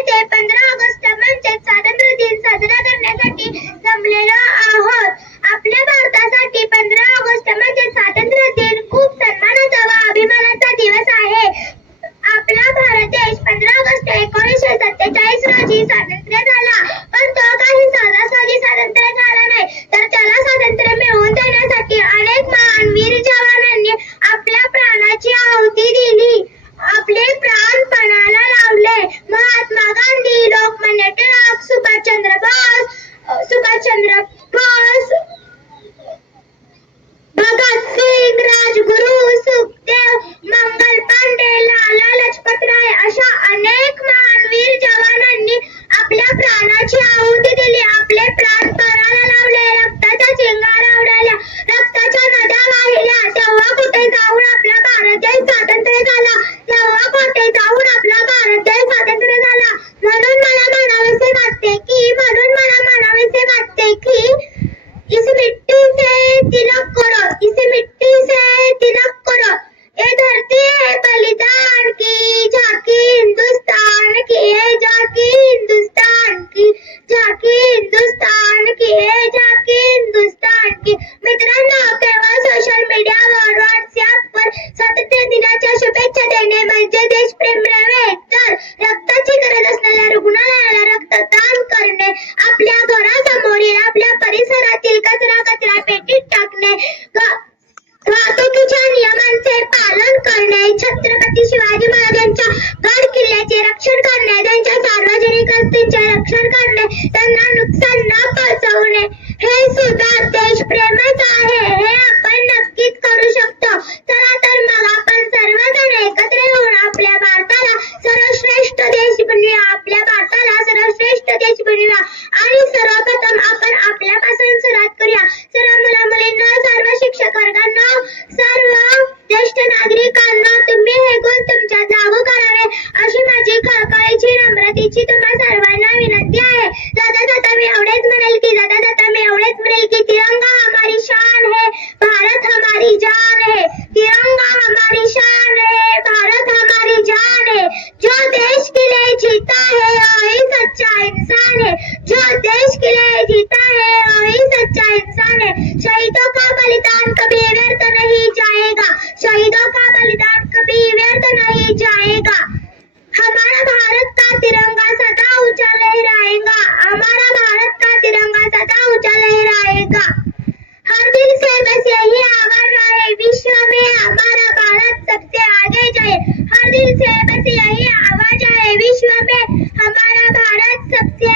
येथे 15 ऑगस्ट म्हणजे स्वातंत्र्य दिन साजरा करण्यासाठी जमलेलो आहोत. आपल्या भारतासाठी 15 ऑगस्ट म्हणजे स्वातंत्र्य दिन खूप सन्मानाचा व अभिमानाचा दिवस आहे. आपला भारत देश 15 ऑगस्ट 1947 रोजी स्वातंत्र्य झाला, पण तो काही साधासाधी स्वातंत्र्य झाला नाही, तर त्याला स्वातंत्र्य मिळवून देण्यासाठी अनेक महान वीर जवानांनी आपल्या प्राणाची आहुती दिली, आपले प्राण पणाला लावले. महात्मा गांधी, लोकमान्य टिळक, सुभाषचंद्र बोस, भगत सिंग, राजगुरू, सुखदेव, मंगल पांडे, लाला लजपत राय अशा अनेक महान वीर जवानांनी आपल्या प्राणाची आहुती दिली, आपले प्राण पणाला लावले, रक्ताच्या चिंगाऱ्या उडाल्या, रक्ताच्या नद्या वाहिल्या. तेव्हा कुठे जाऊन आपला भारत देश स्वातंत्र्य झाला, तेव्हा कुठे जाऊन आपला भारत देश स्वातंत्र्य झाला. म्हणून मला म्हणावेसे वाटते की इस मिट्टी से तिलक करो, इस मिट्टी से तिलक करो. ये धरती है बलिदान की, झांकी हिंदुस्तान की है, झांकी हिंदुस्तान की, झांकी हिंदुस्तान की है, झांकी हिंदुस्तान की. मित्रांनो, केवळ सोशल मीडियावर, व्हॉट्सअपवर स्वातंत्र्य दिनाच्या शुभेच्छा देणे म्हणजे देशप्रेम नव्हे, तर रक्ताची गरज असलेल्या रुग्णालयाला रक्तदान करणे, आपल्या घरासमोरील, आपल्या परिसरातील कचरा पेटीत टाकणे, वाहतुकीच्या नियमांचे पालन करणे, छत्रपती शिवाजी महाराजांच्या गड किल्ल्याचे रक्षण करणे, त्यांच्या सार्वजनिक वस्तींचे रक्षण करणे, त्यांना नुकसान न पोहोचवणे, हे सुद्धा देशप्रेमच आहे. हे आपण नक्कीच करू शकतो. चला तर मग आपण सर्वजण एकत्र येऊन आपल्या भारताला सर्वश्रेष्ठ देश बनवूया, आपल्या भारताला सर्वश्रेष्ठ देश बनवूया. आणि सर्वप्रथम आपण आपल्यापासून सुरुवात करूया. सर्व मुला मुलींना, सर्व शिक्षक वर्गांना, सर्व ज्येष्ठ नागरिकांना तुम्ही हे गुण तुमच्यात लागू करावे अशी माझी कळकळीची नम्रतेची तुम्हा सर्वांना विनंती आहे. जाता जाता मी एवढेच म्हणेल की तिरंगा हमारी शान है, भारत हमारी जान है. तिरंगा हमारी शान है, भारत हमारी जान है. जो देश के लिए जीता है वही सच्चा इंसान है, जो देश के लिए जीता है वही सच्चा इंसान है. शहीदों का बलिदान कभी व्यर्थ नहीं जाएगा, शहीदों का बलिदान कभी व्यर्थ नहीं जाएगा. हमारा भारत का तिरंगा सदा ऊंचा लहराएगा, हमारा भारत का तिरंगा सदा ऊंचा लहराएगा. हर दिल से बस यही आवाज है, विश्व में हमारा भारत सबसे आगे जाए. हर दिल से बस यही आवाज है, विश्व में हमारा भारत सबसे